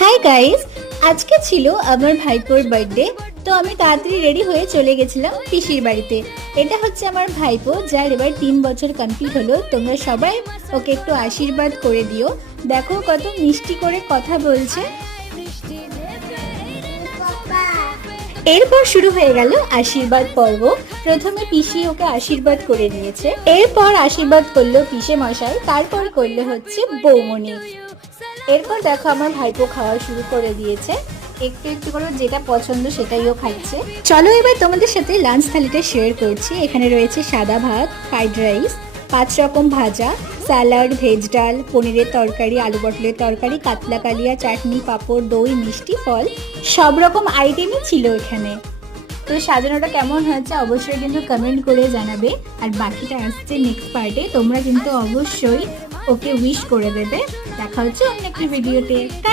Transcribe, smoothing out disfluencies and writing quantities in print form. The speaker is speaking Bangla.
হাই গাইস, আজকে ছিল আমার ভাইপোর বার্থডে। তো আমি তাড়াতাড়ি রেডি হয়ে চলে গেছিলাম পিসির বাড়িতে। এটা হচ্ছে আমার ভাইপো, যার এবার 3 বছর কমপ্লিট হলো। তোমরা সবাই ওকে একটু আশীর্বাদ করে দিও। দেখো কত মিষ্টি করে কথা বলছে। এরপর শুরু হয়ে গেল আশীর্বাদ পর্ব। প্রথমে পিসি ওকে আশীর্বাদ করে নিয়েছে, এরপর আশীর্বাদ করলো পিসে মশাই, তারপর করলে হচ্ছে বৌমনি। এরপর দেখো আমার ভাইপো খাওয়া শুরু করে দিয়েছে, একটু একটু করে যেটা পছন্দ সেটাইও খাচ্ছে। চলো এবার তোমাদের সাথে লাঞ্চ থালিটা শেয়ার করছি। এখানে রয়েছে সাদা ভাত, ফ্রাইড রাইস, 5 রকম ভাজা, স্যালাড, ভেজ ডাল, পনিরের তরকারি, আলু পটলের তরকারি, কাতলা কালিয়া, চাটনি, পাঁপড়, দই, মিষ্টি, ফল, সব রকম আইটেমই ছিল এখানে। তো সাজানোটা কেমন হয়েছে অবশ্যই কিন্তু কমেন্ট করে জানাবে। আর বাকিটা আসছে নেক্সট পার্টে, তোমরা কিন্তু অবশ্যই ওকে উইশ করে দেবে। দেখা হচ্ছে অন্য একটি ভিডিওতে। টাটা।